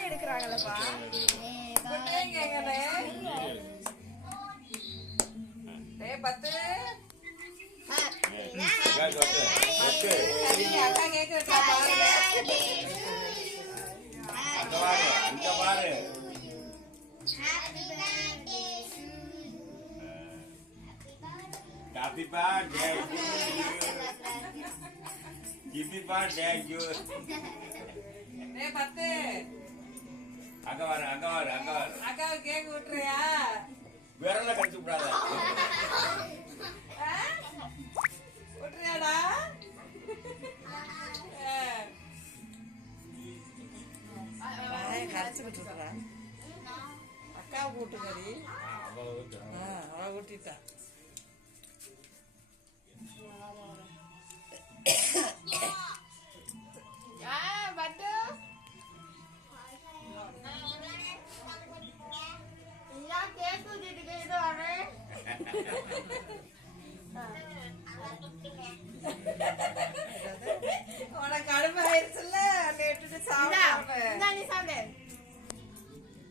எல்லாரும் எடுக்கிறாங்களப்பா. பத்து அக்கா கேக்கு Happy birthday to you. Happy birthday to you. பத்து அங்க வர அக்கா கேக் விட்டுறியா? விரல கடிச்சு விடாத. விட்டுறியாடா? கரைச்சுக்கிட்டு இருக்கிறா. அக்கா கூட்டுங்கடி. அவ கூட்டிட்டா. உனக்கு அனுபவாயிருச்சுல்ல கேட்டுட்டு சாப்பிடு.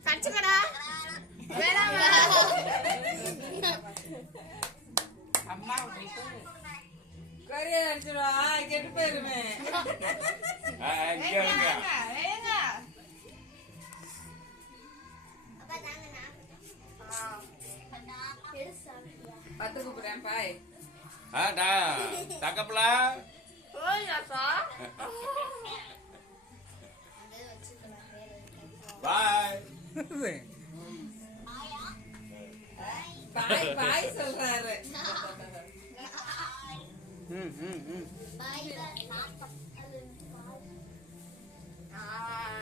கடிச்சுக்கடா. அம்மா கறியை அடிச்சிடுவா கெட்டு போயிருமே. பத்து கூப்பிடுறேன் பாய். தக்கப்பலா பாய் பாய் பாய் சொல்றாரு.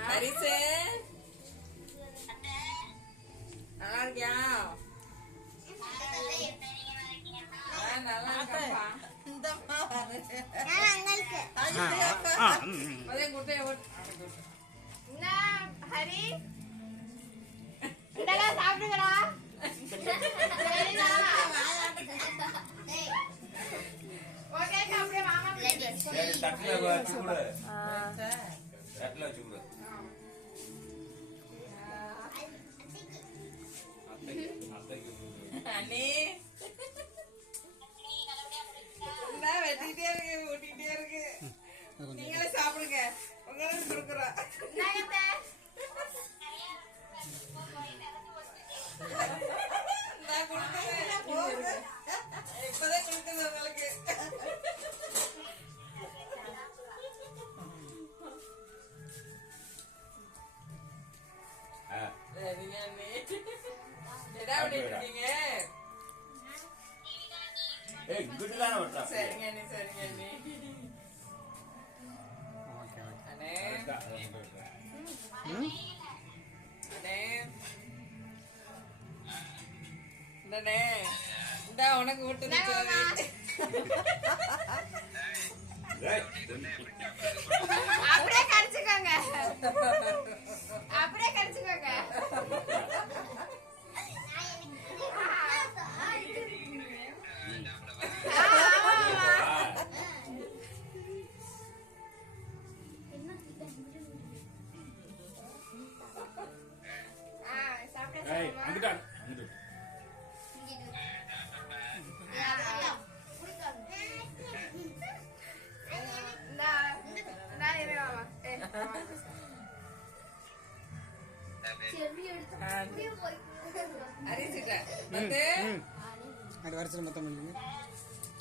ஹரிசு நல்லா இருக்கியா? நல்லா இருக்கப்பா. ஹரி இதெல்லாம் சாப்பிடுங்கடா. ஓகே சாப்பிடு மாமா. தட்டுல வச்சுக்கூட தட்டுல வச்சுக்கூட அண்ணே வெட்டிட்டே இருக்கு ஊட்டிட்டே இருக்கு. நீங்களே சாப்பிடுங்க. உங்களுக்கு கொடுக்குறோம். நான் கொடுத்தேன் போகுது. இப்பதான் கொடுக்குது உங்களுக்கு. சரிங்க அண்ணே. என்ன பண்ணிட்டு இருக்கீங்க? சரிங்க அண்ணே சரிங்க அண்ணே. அண்ணே அண்ணே இந்தண்ணே இந்தா உனக்கு விட்டு அப்படியே கடிச்சுக்கோங்க. அப்படியே கடிச்சுக்கோங்க.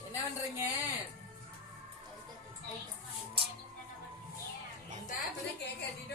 என்ன பண்றீங்க? கேக் கட்டிட்டு